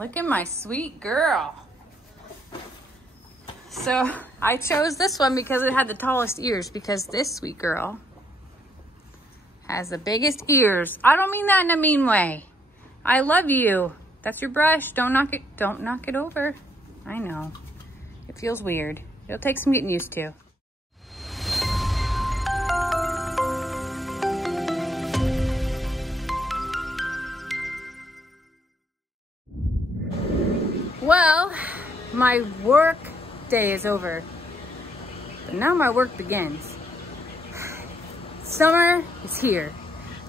Look at my sweet girl. So I chose this one because it had the tallest ears, because this sweet girl has the biggest ears. I don't mean that in a mean way. I love you. That's your brush. Don't knock it over. I know. It feels weird. It'll take some getting used to. Well, my work day is over, but now my work begins. Summer is here.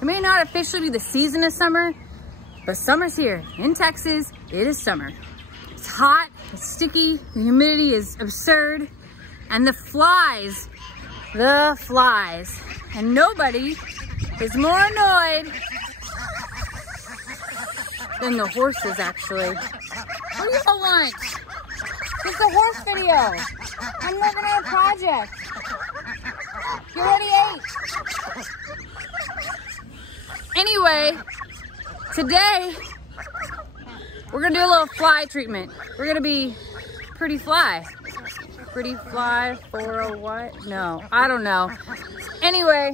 It may not officially be the season of summer, but summer's here. In Texas, it is summer. It's hot, it's sticky, the humidity is absurd, and the flies, and nobody is more annoyed than the horses, actually. What do y'all want? It's a horse video. I'm working on a project. You already ate. Anyway, today we're gonna do a little fly treatment. We're gonna be pretty fly. Pretty fly for a what? No, I don't know. Anyway,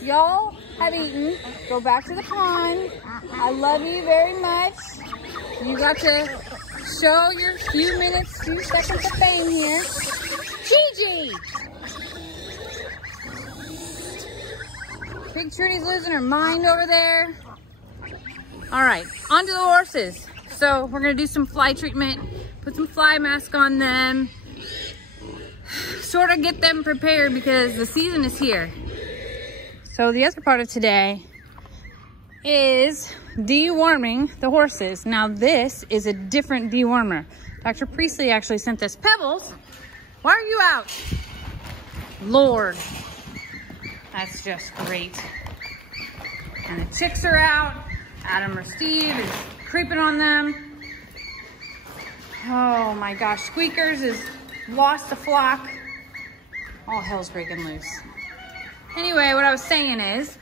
y'all have eaten. Go back to the pond. I love you very much. You got to show your few seconds of fame here. Gigi! Big Trudy's losing her mind over there. All right, on to the horses. So we're gonna do some fly treatment, put some fly mask on them, sort of get them prepared because the season is here. So the other part of today is deworming the horses. Now this is a different dewormer. Dr. Priestley actually sent this. Pebbles, why are you out? Lord, that's just great. And the chicks are out. Adam or Steve is creeping on them. Oh my gosh, Squeakers has lost the flock. All hell's breaking loose. Anyway, what I was saying is,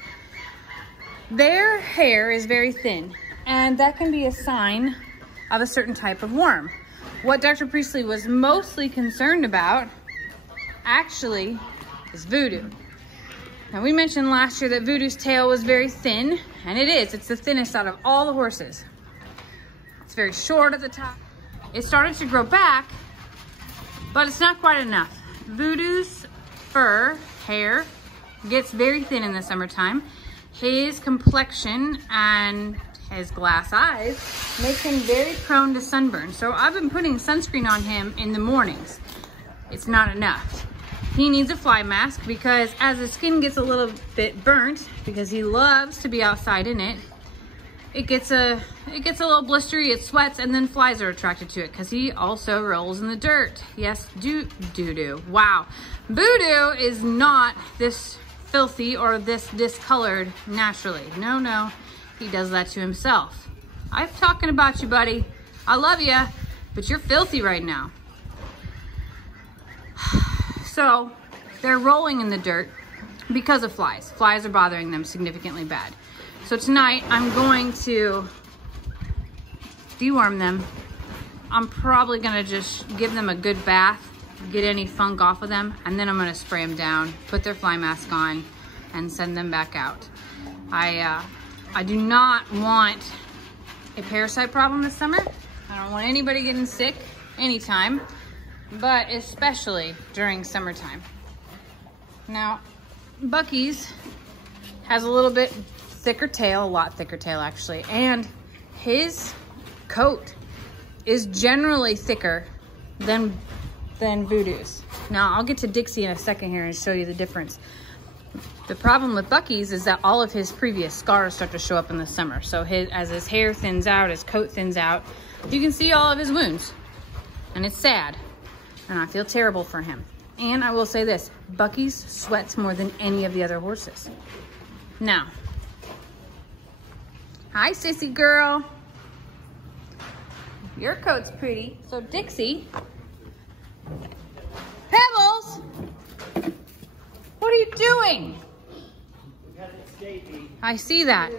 their hair is very thin, and that can be a sign of a certain type of worm. What Dr. Priestley was mostly concerned about, actually, is Voodoo. Now, we mentioned last year that Voodoo's tail was very thin, and it is. It's the thinnest out of all the horses. It's very short at the top. It started to grow back, but it's not quite enough. Voodoo's fur, hair, gets very thin in the summertime. His complexion and his glass eyes make him very prone to sunburn. So I've been putting sunscreen on him in the mornings. It's not enough. He needs a fly mask because as his skin gets a little bit burnt, because he loves to be outside in it, it gets a little blistery, it sweats, and then flies are attracted to it because he also rolls in the dirt. Yes, doo-doo. Wow. Voodoo is not this filthy or this discolored naturally. No, he does that to himself. I'm talking about you, buddy. I love you, but you're filthy right now. So they're rolling in the dirt because of flies. Flies are bothering them significantly bad. So tonight I'm going to deworm them. I'm probably gonna just give them a good bath, get any funk off of them, and then I'm gonna spray them down, put their fly mask on, and send them back out. I do not want a parasite problem this summer. I don't want anybody getting sick anytime, but especially during summertime. Now, Bucky's has a little bit thicker tail, a lot thicker tail actually, and his coat is generally thicker than Voodoo's. Now, I'll get to Dixie in a second here and show you the difference. The problem with Bucky's is that all of his previous scars start to show up in the summer. So as his hair thins out, his coat thins out, you can see all of his wounds. And it's sad. And I feel terrible for him. And I will say this, Bucky's sweats more than any of the other horses. Now, hi sissy girl. Your coat's pretty. So Dixie, Pebbles, what are you doing? I see that.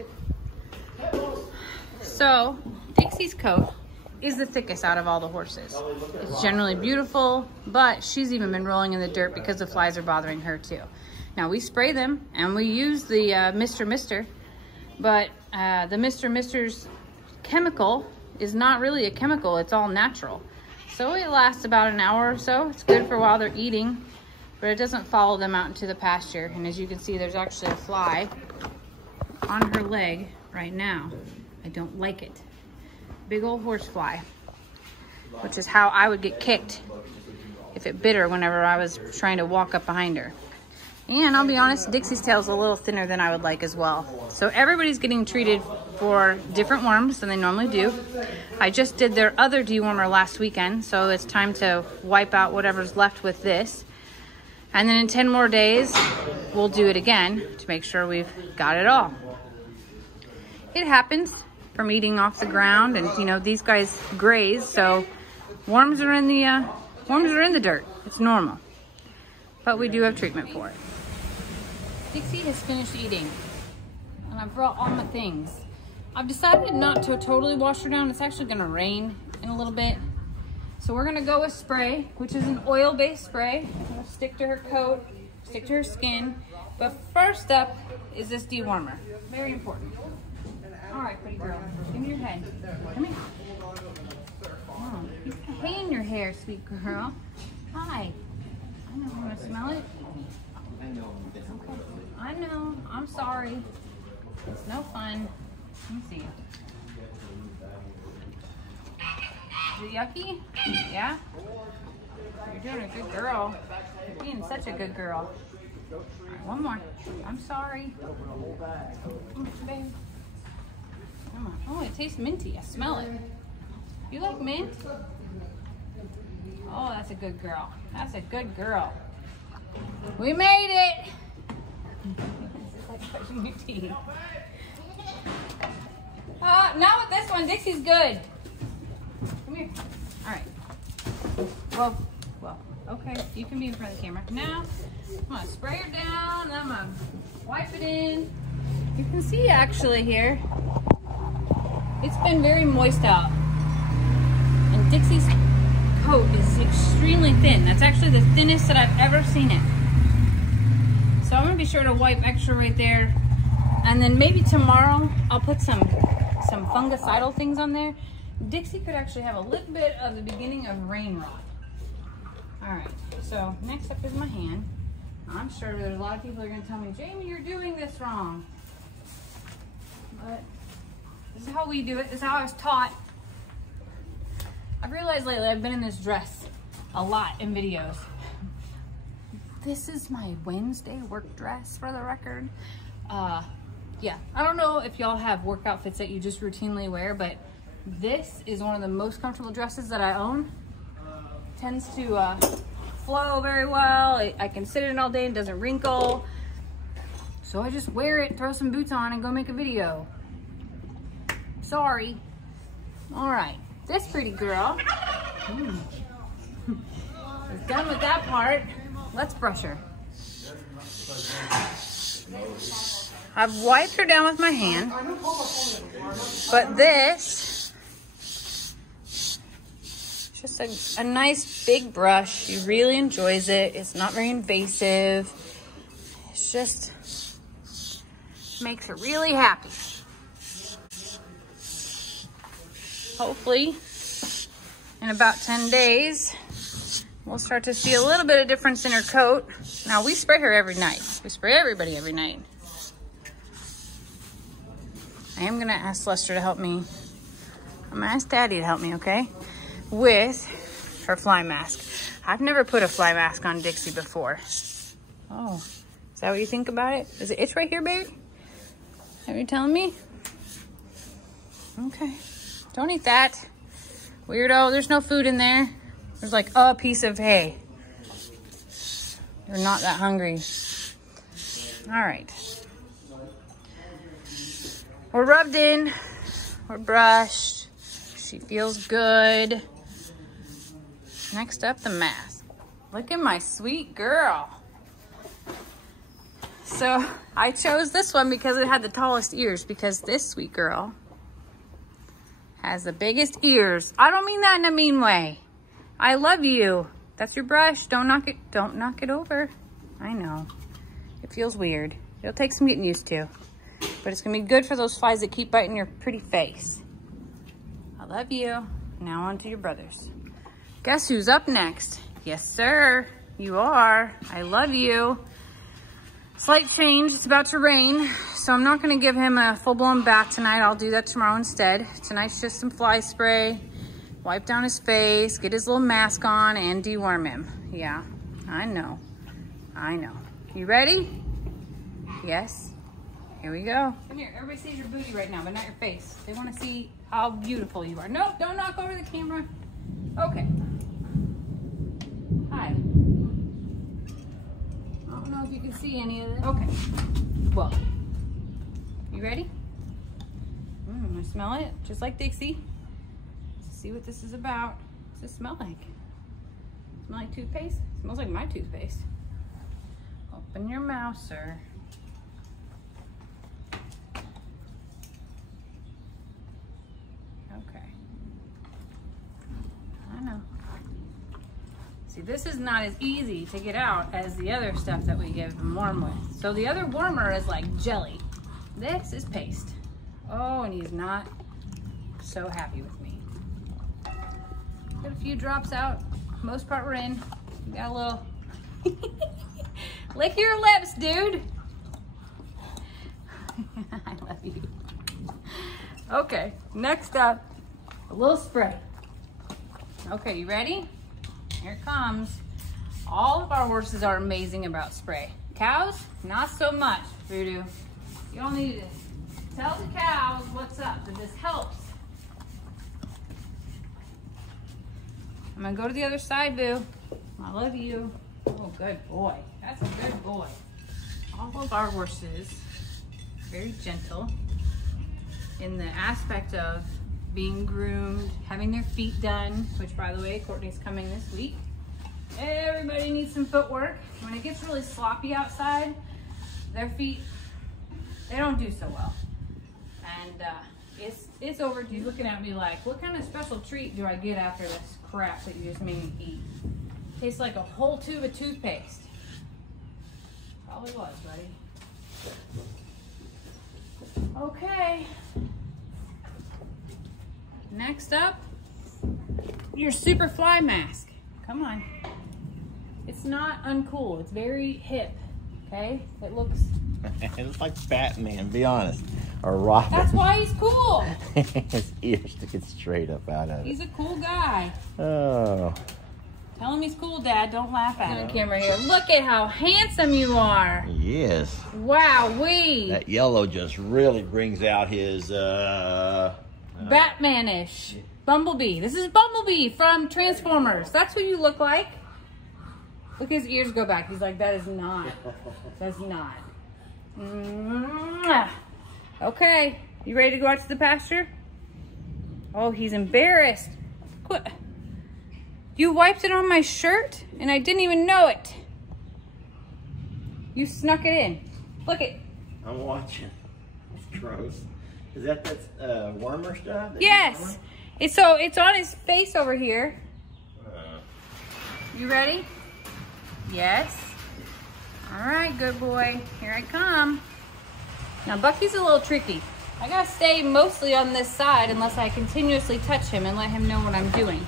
So Dixie's coat is the thickest out of all the horses. It's generally beautiful, but she's even been rolling in the dirt because the flies are bothering her too. Now we spray them and we use the Mr. Mister, but the Mr. Mister's chemical is not really a chemical, it's all natural. So it lasts about an hour or so. It's good for while they're eating, but it doesn't follow them out into the pasture. And as you can see, there's actually a fly on her leg right now. I don't like it. Big old horse fly, which is how I would get kicked if it bit her whenever I was trying to walk up behind her. And I'll be honest, Dixie's tail is a little thinner than I would like as well. So everybody's getting treated for different worms than they normally do. I just did their other dewormer last weekend, so it's time to wipe out whatever's left with this. And then in 10 more days, we'll do it again to make sure we've got it all. It happens from eating off the ground, and you know, these guys graze, so worms are in the dirt. It's normal. But we do have treatment for it. Dixie has finished eating, and I brought all my things. I've decided not to totally wash her down. It's actually gonna rain in a little bit. So we're gonna go with spray, which is an oil-based spray. It'll stick to her coat, stick to her skin. But first up is this dewormer. Very important. All right, pretty girl, give me your head. Come here. Oh, he's paying your hair, sweet girl. Hi. I know, you wanna smell it? Okay. I know, I'm sorry. It's no fun. Let me see. Is it yucky? Yeah? You're doing a good girl. You're being such a good girl. All right, one more. I'm sorry. Babe. Come on. Oh, it tastes minty. I smell it. You like mint? Oh, that's a good girl. That's a good girl. We made it! It's like brushing your teeth. Not with this one. Dixie's good. Come here. All right. Well, okay. You can be in front of the camera. Now, I'm going to spray her down, and I'm going to wipe it in. You can see actually here, it's been very moist out. And Dixie's coat is extremely thin. That's actually the thinnest that I've ever seen it. So I'm gonna be sure to wipe extra right there. And then maybe tomorrow I'll put some fungicidal things on there. Dixie could actually have a little bit of the beginning of rain rot. All right, so next up is my hand. I'm sure there's a lot of people who are gonna tell me, Jamie, you're doing this wrong. But this is how we do it. This is how I was taught. I've realized lately I've been in this dress a lot in videos. This is my Wednesday work dress, for the record. Yeah, I don't know if y'all have work outfits that you just routinely wear, but this is one of the most comfortable dresses that I own. Tends to flow very well. I can sit in all day and it doesn't wrinkle. So I just wear it, throw some boots on, and go make a video. Sorry. All right, this pretty girl is done with that part. Let's brush her. I've wiped her down with my hand, but this is just a nice big brush. She really enjoys it. It's not very invasive. It's just makes her really happy. Hopefully, in about 10 days, we'll start to see a little bit of difference in her coat. Now, we spray her every night. We spray everybody every night. I am gonna ask Lester to help me. I'm gonna ask Daddy to help me, okay? With her fly mask. I've never put a fly mask on Dixie before. Oh, is that what you think about it? Is it itch right here, babe? Are you telling me? Okay. Don't eat that. Weirdo, there's no food in there. There's like a piece of hay. You're not that hungry. All right. We're rubbed in. We're brushed. She feels good. Next up, the mask. Look at my sweet girl. So I chose this one because it had the tallest ears, because this sweet girl Has the biggest ears. I don't mean that in a mean way. I love you. That's your brush. Don't knock it over. I know. It feels weird. It'll take some getting used to. But it's gonna be good for those flies that keep biting your pretty face. I love you. Now on to your brothers. Guess who's up next? Yes, sir. You are. I love you. Slight change. It's about to rain, so I'm not gonna give him a full-blown bath tonight. I'll do that tomorrow instead. Tonight's just some fly spray, wipe down his face, get his little mask on, and deworm him. Yeah, I know. I know. You ready? Yes. Here we go. Come here. Everybody sees your booty right now, but not your face. They want to see how beautiful you are. Nope, don't knock over the camera. Okay. Hi. I don't know if you can see any of this. Okay. Well, you ready? I smell it, just like Dixie. Let's see what this is about. What's it smell like? Smell like toothpaste? It smells like my toothpaste. Open your mouth, sir. Okay. I know. See, this is not as easy to get out as the other stuff that we give them worm with. So the other wormer is like jelly. This is paste. Oh, and he's not so happy with me. Got a few drops out. Most part we're in. We got a little... Lick your lips, dude. I love you. Okay, next up, a little spray. Okay, you ready? Here it comes. All of our horses are amazing about spray. Cows, not so much, Voodoo. You don't need this. Tell the cows what's up, that this helps. I'm gonna go to the other side, Boo. I love you. Oh, good boy. That's a good boy. All of our horses, very gentle in the aspect of being groomed, having their feet done, which by the way, Courtney's coming this week. Everybody needs some footwork. When it gets really sloppy outside, their feet, they don't do so well. And it's overdue. He's looking at me like, what kind of special treat do I get after this crap that you just made me eat? Tastes like a whole tube of toothpaste. Probably was, buddy. Okay. Next up, your super fly mask. Come on. It's not uncool. It's very hip. Okay? It looks... It looks like Batman, be honest. Or Robin. That's why he's cool. His ears sticking straight up out of it. He's a cool guy. Oh. Tell him he's cool, Dad. Don't laugh at him. On camera here. Look at how handsome you are. Yes. Wow-wee. That yellow just really brings out his, Batman-ish. Bumblebee. This is Bumblebee from Transformers. That's what you look like. Look, his ears go back. He's like, that is not. That's not. Okay. You ready to go out to the pasture? Oh, he's embarrassed. Quit. You wiped it on my shirt and I didn't even know it. You snuck it in. Look it. I'm watching. It's gross. Is that wormer stuff? Yes. It's on his face over here. You ready? Yes. All right, good boy. Here I come. Now Bucky's a little tricky. I gotta stay mostly on this side unless I continuously touch him and let him know what I'm doing.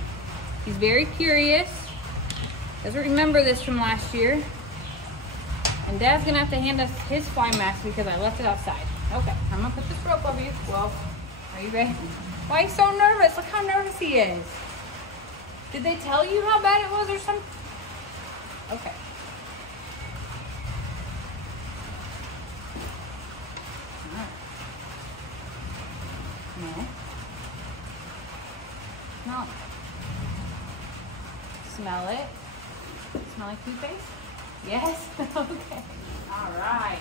He's very curious. Doesn't remember this from last year. And Dad's gonna have to hand us his fly mask because I left it outside. Okay, I'm gonna put this rope over you. Well, are you ready? Why are you so nervous? Look how nervous he is. Did they tell you how bad it was or something? Okay. No. No. Smell it. Smell like toothpaste? Yes? Okay. All right.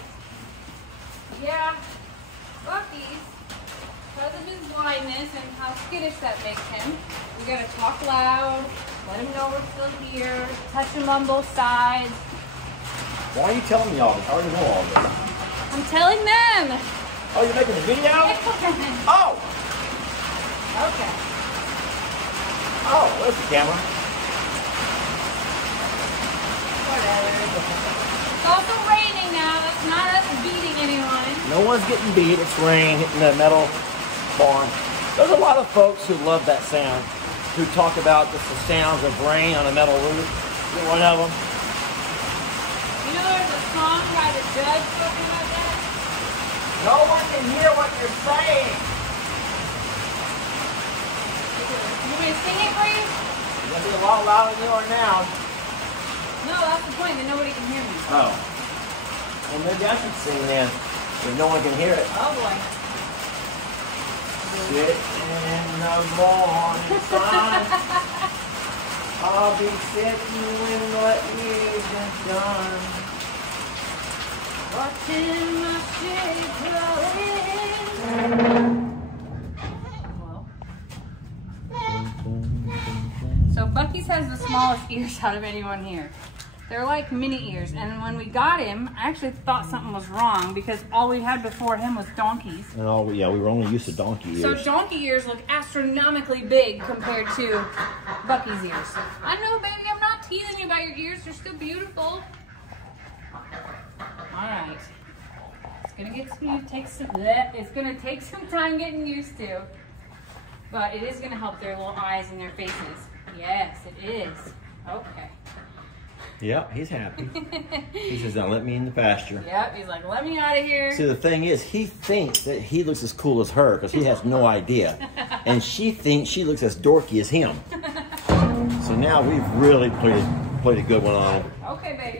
Yeah. Bucky's, because of his blindness and how skittish that makes him, we gotta talk loud, let him know we're still here, touch him on both sides. Why are you telling me all this? I already know all this. I'm telling them. Oh, you're making a video? Oh! Okay. Oh, there's the camera. Whatever. It's also raining now. That's not us beating anyone. No one's getting beat. It's rain hitting the metal barn. There's a lot of folks who love that sound, who talk about just the sounds of rain on a metal roof. You're one of them. You know there's a song by The Judge talking about that? No one can hear what you're saying. You want me to sing it for you? You're going to be a lot louder than you are now. No, that's the point, that nobody can hear me. Oh. Well, maybe I should sing then, but no one can hear it. Oh boy. Sit in the morning sun. I'll be sitting when what is done. Watching my shade growing. So Bucky's has the smallest ears out of anyone here. They're like mini ears, and when we got him, I actually thought something was wrong because all we had before him was donkeys. And we were only used to donkey ears. So donkey ears look astronomically big compared to Bucky's ears. I know, baby, I'm not teasing you about your ears. They're still beautiful. All right. It's gonna take some time getting used to, but it is gonna help their little eyes and their faces. Yes, it is. Okay. Yep, he's happy. He says, now let me in the pasture. Yep, he's like, let me out of here. See, the thing is, he thinks that he looks as cool as her because he has no idea. And she thinks she looks as dorky as him. So now we've really played a good one on him. Okay, baby.